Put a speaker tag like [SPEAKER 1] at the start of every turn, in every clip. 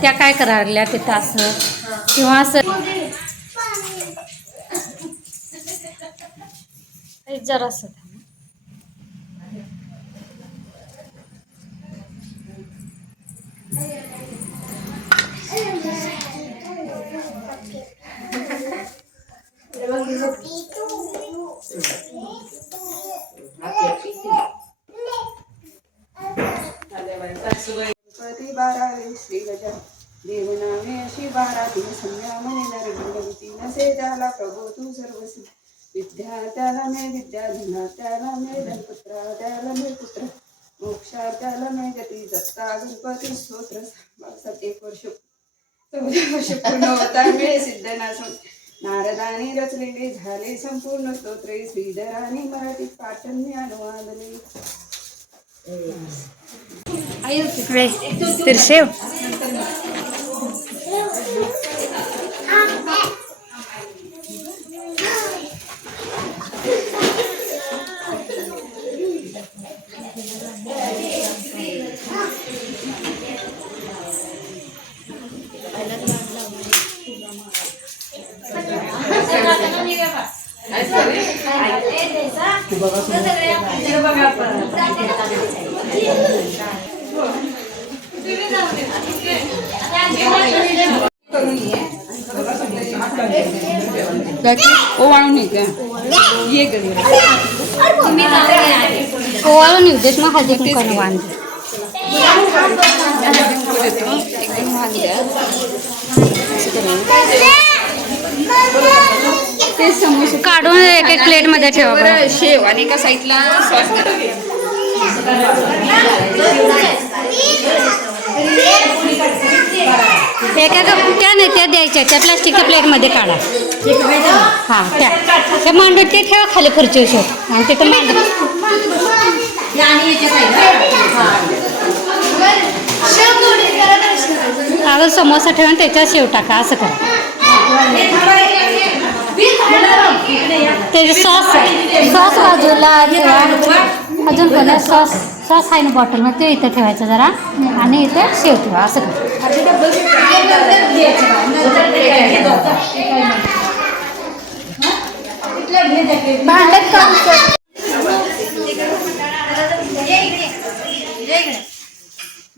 [SPEAKER 1] त्या काय करायला तिथं असं? किंवा असं जरासं थांब.
[SPEAKER 2] बारावे श्री गजा देवनामे अशी बारा दिन संध्या म्हणे नरगती नसे त्याला प्रभू तू सर्वसी। विद्या त्याला मे विद्या धना त्याला मे धनपुत्रा त्याला मे पुत्र. मोक्षा त्याला मे गती दत्ता गणपती स्तोत्र. बाळासाहेब एक वर्ष चौदा वर्ष पूर्ण होता. मिळे सिद्धनाश नारदाने रचलेले झाले संपूर्ण स्तोत्रे. श्रीधराने मराठीत पाठण्य अनुवादले.
[SPEAKER 1] वे तिरशेव
[SPEAKER 2] ओवाळून ये. ये घरी
[SPEAKER 1] ओवाळून येऊ देत मग हळदी कुंकाने वांद
[SPEAKER 2] एकदम हात समोसे
[SPEAKER 1] काढून एक एक प्लेटमध्ये ठेवा बरं.
[SPEAKER 2] शेव आणि एका साईडला सॉस
[SPEAKER 1] एका त्या नाही त्या द्यायच्या. त्या प्लास्टिकच्या प्लेटमध्ये काढा. हा त्या. त्या मांडून ते ठेवा खाली खुर्ची शेव आणि तिथं मांडू अगं समोसा ठेवा आणि त्याच्यात शेव टाका असं करा. ते सॉस सॉस बाजूला ठेवा. अजून कोणत्या सॉस सॉस आहे ना बॉटलमध्ये ते इथं ठेवायचं जरा. आणि इथे शेव ठेवा असं करा.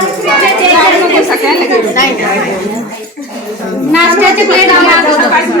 [SPEAKER 3] समोर हो, समोर बघा समोर
[SPEAKER 1] नाश्त्याची प्लेट